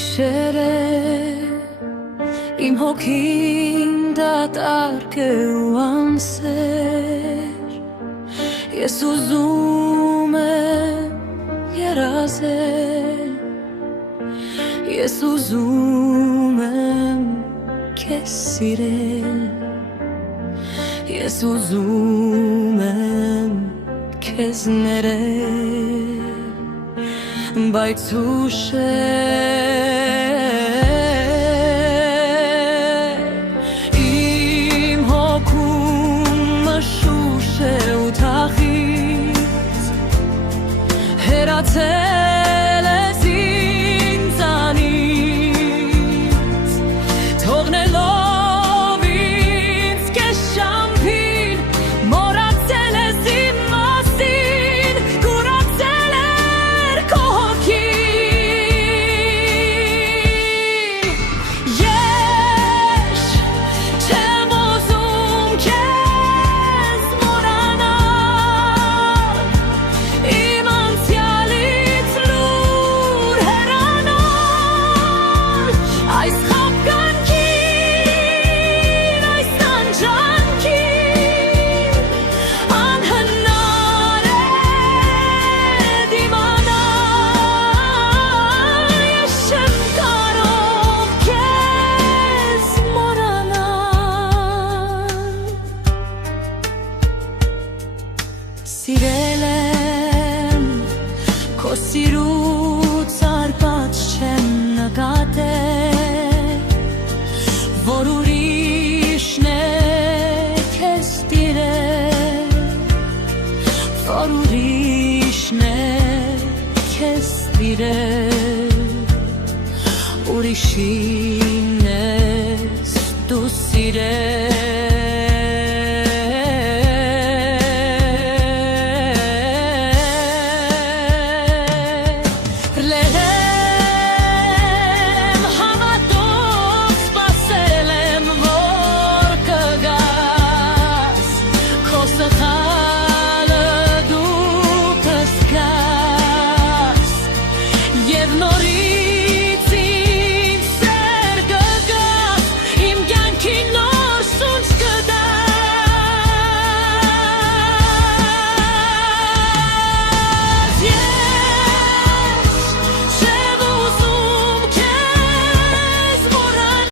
Գիշերը իմ հոգին դատարկ է ու անսեր Ես ուզում եմ երազել Ես ուզում եմ քեզ սիրել Ես ուզում եմ քեզ ներել Բայց ուշ է Իմ հոգում մշուշ է ու թախից Հեռացել ես ինձանից Թողնելով ինձ քեզ շամփին Մոռացել ես իմ մասին Կուրացել էր քո հոգին Ես չեմ ուզում քեզ մոռանալ Իմ անցյալից լուր հեռանալ Այս խաբկանքին, այս տանջանքին Անհնար է դիմանալ Ես չեմ կարող քեզ մոռանալ Սիրել եմ, քո սիրուց արված չեմ նկատել Որ ուրիշն է քեզ տիրել Որ ուրիշն է քեզ տիրել Ուրիշին ես դու սիրել